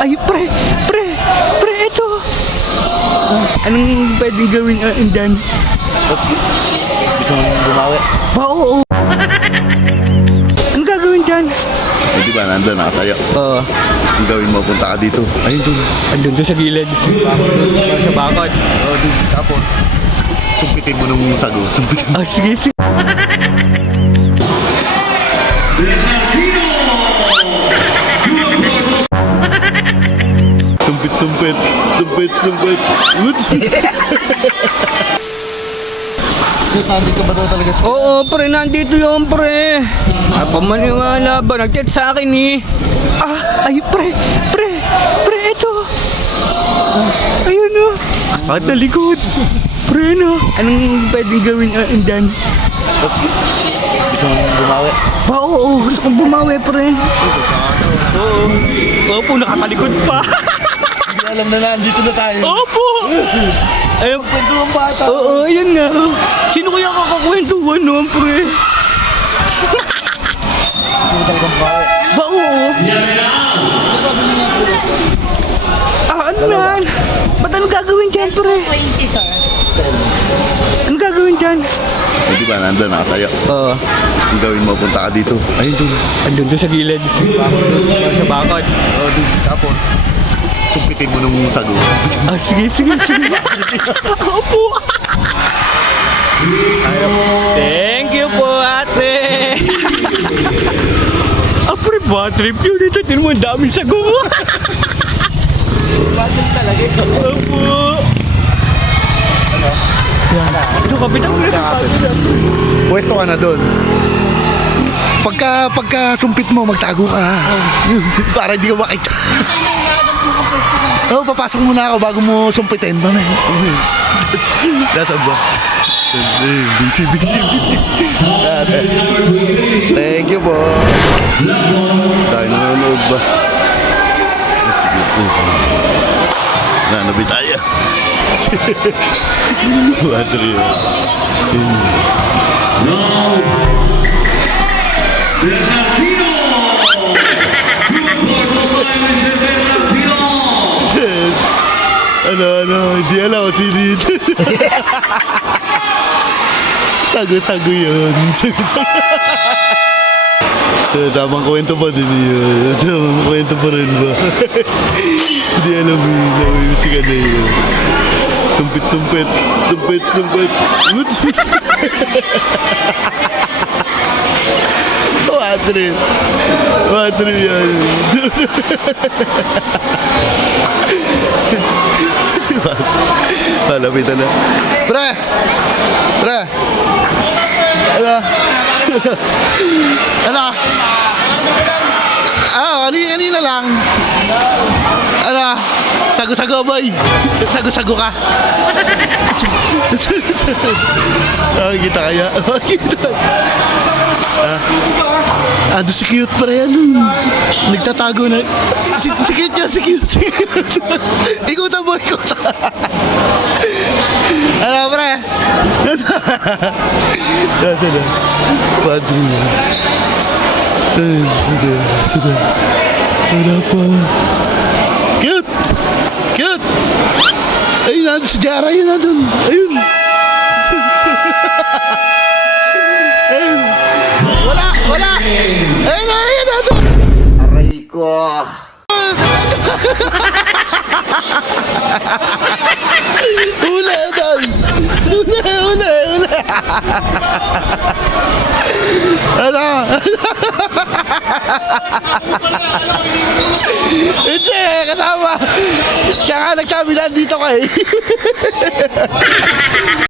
Ay, pre, ito. Anong pwedeng gawin dyan? Gusto mong bumawi? Oo. Anong gagawin dyan? Eh, di ba, nandun, nakatayo. Oo. Ang gawin mo, punta ka dito. Ayun dun. Andun doon sa gilid. Sa bakod. Oo, dun. Tapos, sumpitin mo nung sago. Sumpitin mo. Ah, sige. Sumpit. Uts! Nandito ba daw talaga siya? Oo, pre, nandito yun, pre. Napamaniwala ba? Nag-chat sa akin eh. Ay, pre, ito. Ayun o. At sa likod. Pre, no. Anong pwedeng gawin dyan? Gusto mong bumawi? Oo, gusto kong bumawi, pre. Oo. Opo, nakatalikod pa. Hindi alam na nandito na tayo. Opo. Ayun. Kwento ang bata. Oo, ayun nga. Sino kaya kakakwentuhan no, pre? Gusto mo talagang bumawi? Oo. Ano yan? Ba't anong gagawin dyan, pre? 20, sir. Anong gagawin dyan? Eh, di ba, nandun, nakatayo. Oo. Ang gawin mo, punta ka dito. Ayun dun. Andun doon sa gilid. Sa bakod. Oo, dun. Tapos, sumpitin mo nung sago. Ah, sige. Opo. Thank you po, ate. Pre, bad trip yun. Ito, tinan mo, ang daming sago. Bad trip talaga ito. Opo. Yan. Ito, kapitan mo. Pwesto ka na dun. Pagka sumpit mo, magtago ka. Para hindi ka makita. Oo, papasok muna ako bago mo sumpitin. Nasa ba? Busy. Thank you po. Dahil nanonood ba? Sige po. Nanabi tayo. Wadri. Ano, hindi alam kung sino yun. Sago yun. Tamang kwento pa din yun. Tamang kwento pa rin ba? Hindi alam yun. Namimisigay na yun. Sumpit. Water yan. Malapitan na. Pre! Ano? Kanina lang. Sago boy. Sago ka. Kita kaya? Ando si cute pa rin. Nagtatago na. Si cute yan, si cute. Ikutan mo. Ano pre? Sana. Padre. Sana. Ano pa? Cute. Ayun na, si Jara yun na dun. Ayun. Wala. Ayun na dun. Aray ko. Ula. Ano? Hindi, kasama. Siya nga nagsabi na dito kayo.